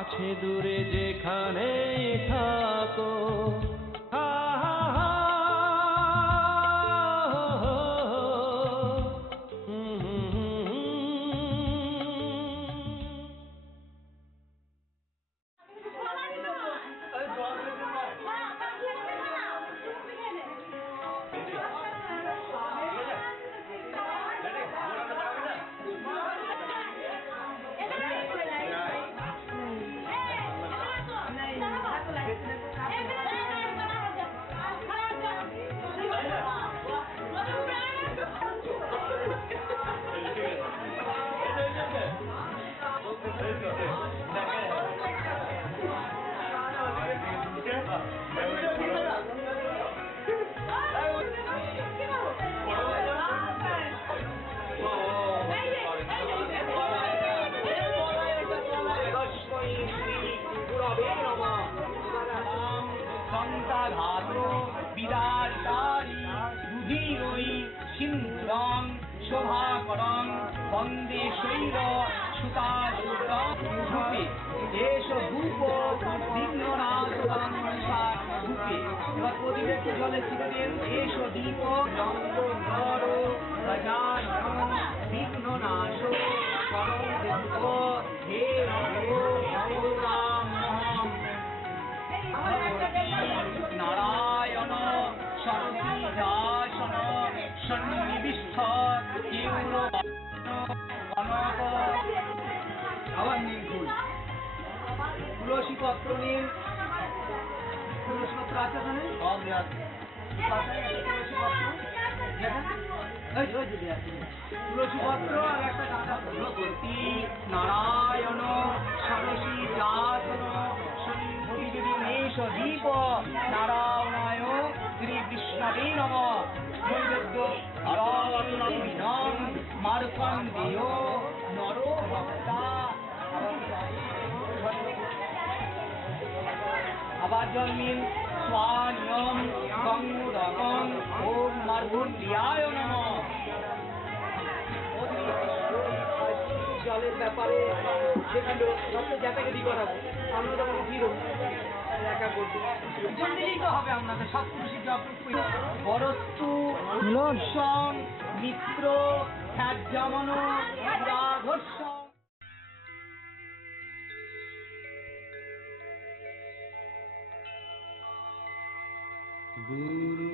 কাছে দূরে যেখানে থাকো হা হা হা শোভাকরং বন্দে শৈল সুতাসুতং রূপে দেশ ভূপ বিঘ্ননাশরূপে। এবার প্রদীপের জলে শিখবেন দেশ দীপ জঙ্গর গজানন বিঘ্ননাশ করণ হে রাম নারায়ণ সরসিজাসন সন্নিবিষ্ট আবার নীল ফুল তুলসী পত্র নিন। তুলসী পত্র আছে ওখানে সব তুলসী পত্র আর একটা গাঁদা ফুল। নারায়ণ সরসী জাতন সন্নিবেশ দীপ নারায়ণায় শ্রী কৃষ্ণবে নমঃ। নৈবেদ্য মার্কন্ডেয় নরো ভক্তা। আবার জন্মিন স্বানিয়ম গঙ্গুরগং ওম মার্কন্ডেয়ায় নমঃ। জলের ব্যাপারে সেগুলো সব জ্যাটাগেরি করাবো। আমরা তখন ফিরো একা করবো তো হবে আপনাদের সব পুরুষের জব বরস্তু লোসং মিত্র খ্যাজ্যমন রাধস্য। গুরু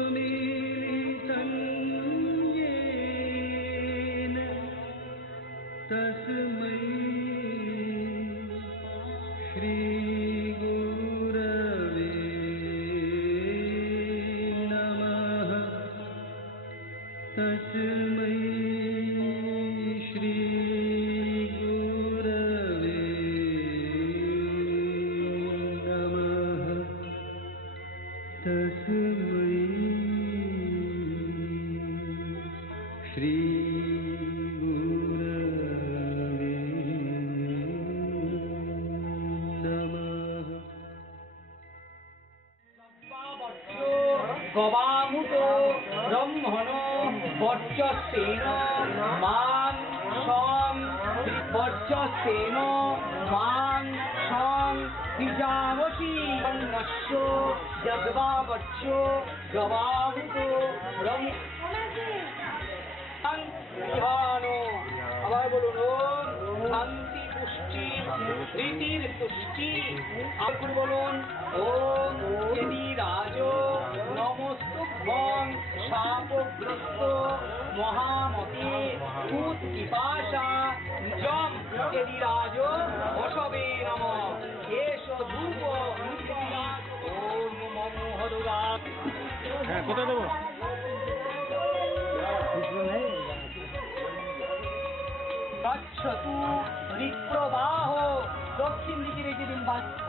चक्षुरुन्मीलितं येन तस्मै श्री गुरवे नमः तस्मै श्री गुरवे नमः গবামুত ব্রহ্মণ বর্চস্তেন মাং সং বর্চস্তেন মাং সং বিজামসি অন্নস্য যদ্বাবচ্চ গবামুত ব্রহ্মণ আবার বলুন ওম শান্তি পুষ্টি রীতির তুষ্টি আর বলুন ওম দেবী রাজ নমস্তুভ্যং শাপগ্রস্ত মহামতে ভূত পিপাসা জম দেবী রাজ বসবে নম এষ ধূপ ওম মনোহরুরা হ্যাঁ কোথায় দেবো গচ্ছতু ঋপ্রবাহ দক্ষিণ দিকে রেখে দিন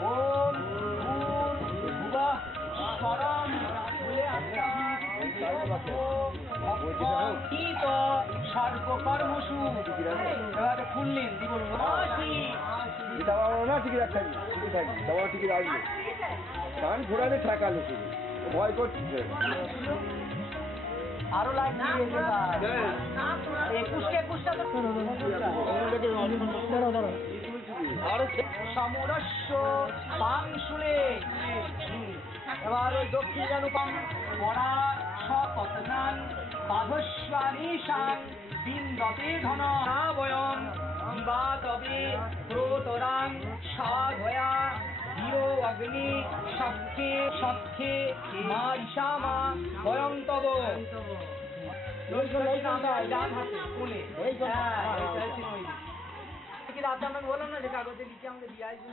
ওম ভূর্ভুবঃ স্বরম বলে সর্বকর্মসু এবারে খুললেন দিব না টিকিট থাকবে টিকিট থাকবে সবার টিকিট আসবে কারণ ঘোরাতে ঠেকালো শুধু ভয় করছে আরো লাগবে একুশটা সমরস্য পাংশুলে এবার দক্ষিণ জানুপাং পড়া সপত্নান বাধস্বানীশান বিন্দতে ধন বয়ং বিবাদবে ক্রোতরাং সাধয়া ধীরো অগ্নি সখ্যে সখ্যে মা ঈশামা বয়ং তব ডান হাতে কোলে রাতে আমাকে বললাম না যে কাগজে লিখে আমাকে দিয়ে আসবে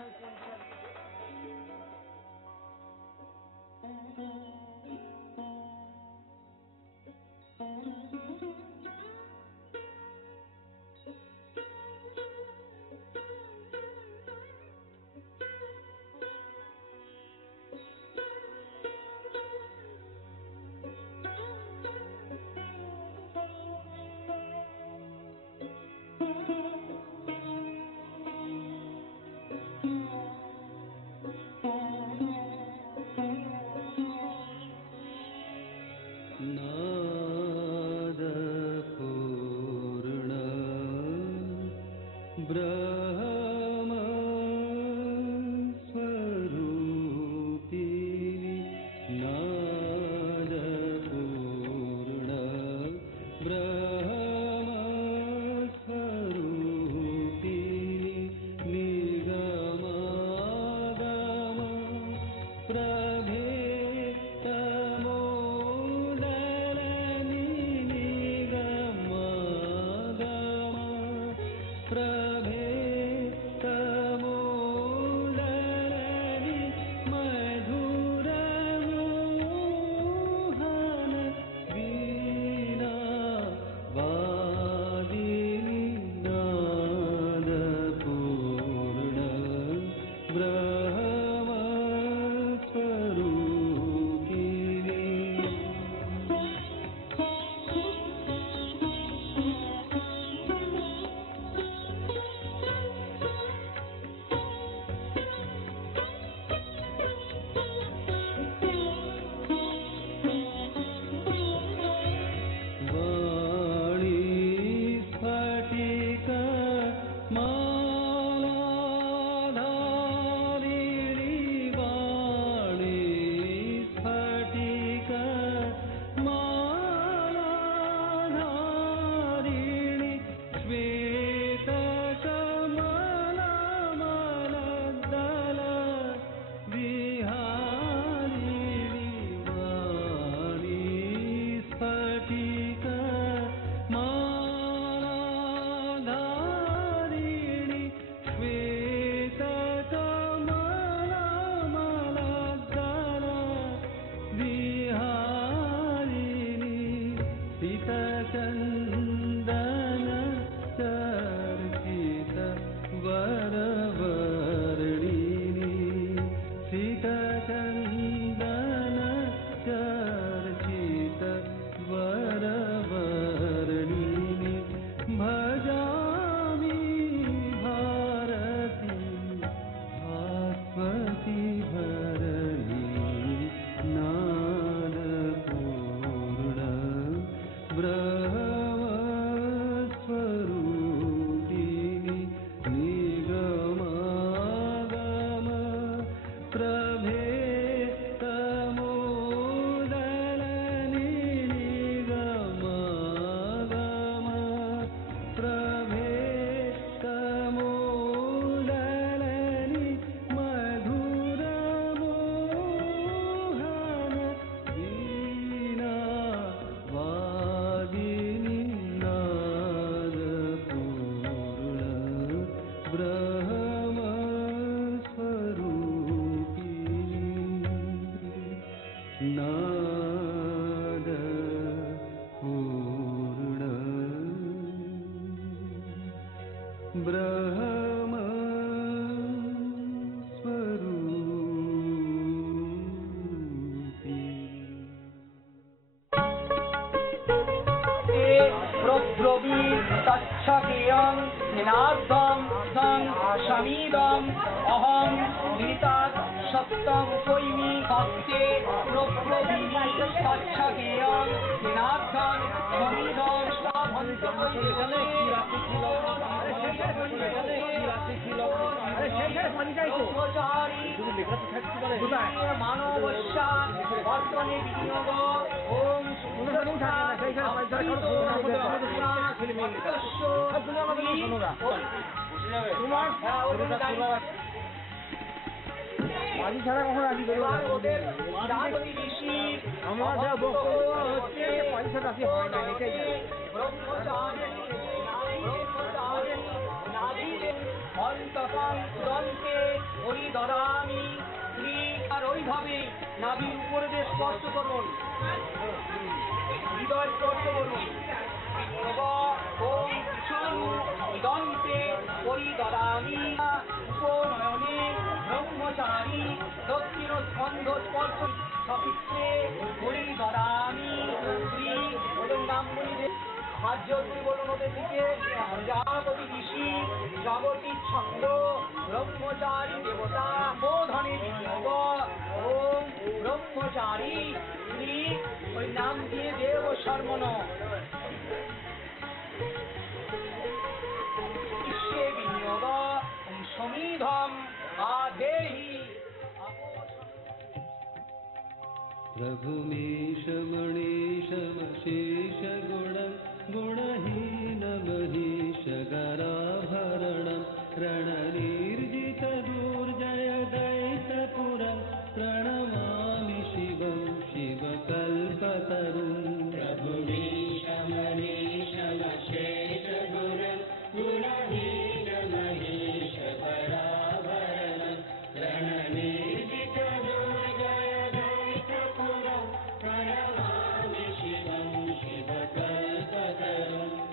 नाद ব্রবীর তচ্ছকেয়ং নিনাদম সং সমিদম অহং নিতাৎ সত্যং কৈমি হস্তে প্রব্রবীমি তচ্ছকেয়ং নিনাদম সমিদম স্বাভন্ত কৈমি মানবস্যাৎ বর্তনে বিনিয়োগ ওম মাঝি ছাড়া কখন আসি ওদের রাজনী ঋষি আমরা যা বক্তব্য হচ্ছে পয়সা রাশি হয় না এটাই ব্রহ্মচারী অন্তপং দন্তে হরিদরামি শ্রী আর ওইভাবে নাভির উপরে দিয়ে স্পর্শ করুন, হৃদয় স্পর্শ করুন। ওম বিষ্ণু দন্তে হরিদরামি উপনয়নে ব্রহ্মচারী দক্ষিণ স্কন্ধ স্পর্শ সপিত্রে হরিদরামি শ্রী ওদের নাম বলিবে হাত জোর করে বলুন ওদের দিকে। প্রজাপতি ঋষি জগতি ছন্দ ব্রহ্মচারী দেবতা বোধনে বিনিয়োগ ওম ব্রহ্মচারী শ্রী ওই নাম দিয়ে দেব শর্মণ বিশ্বে বিনিয়োগ ওম সমিধম আদেহি रघुमीश मणिशमशेष गुणं गुणहीन महीश गराभरणं रणनिर्जित दुर्जय दैत्यपुरं प्रणमामि शिवं शिवकल्पतरुं रघुमीश मणिशमशेष गुणं गुणहीन महीश गराभरणं रणनिर्जित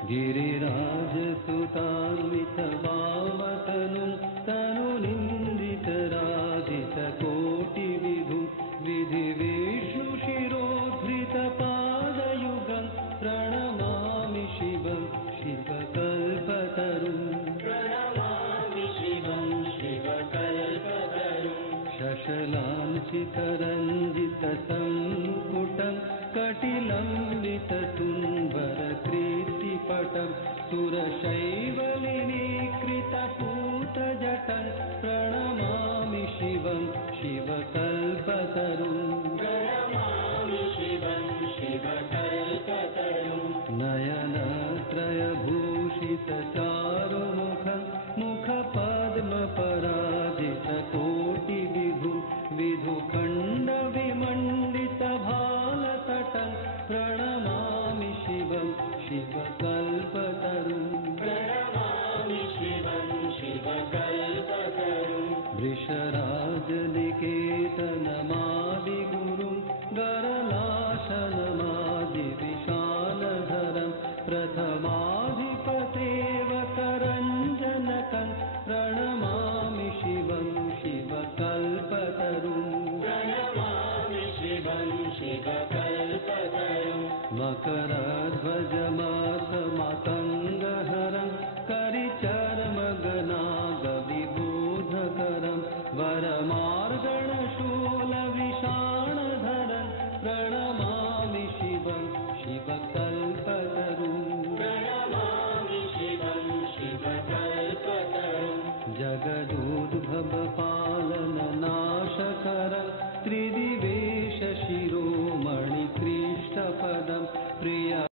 गिरिराजसुतान्वितवामतनुं तनुनिन्दितराजितकोटिविधुं विधिविष्णुशिरोधृतपादयुगं प्रणमामि शिवं शिवकल्पतरुं प्रणमामि शिवं शिवकल्पतरुं शशलाञ्छितरञ्जितसम्पुटं कटिलम्बितसुन्दरकीर्तिपटं सुरशैवलिनीकृतपूतजटं प्रणमामि शिवं शिवकल्पतरुं प्रणमामि शिवं शिवकल्पतरुं नयनत्रयभूषितचारुमुखं मुखपद्मपराजितकोटिविधुं विधुखण्डविमण्डितभालतटं प्रणमामि शिवं शिवकल्पतरुं प्रणमामि शिवं शिवकल्पतरुं वृषराजनिकेतनमादिगुरुं गरलाशनमादिविशालधरं प्रथमाधिपतेवकरञ्जनकं प्रणमामि शिवं शिवकल्पतरुं प्रणमामि शिवं शिवकल्पतरुं मकरध्वजमासमातं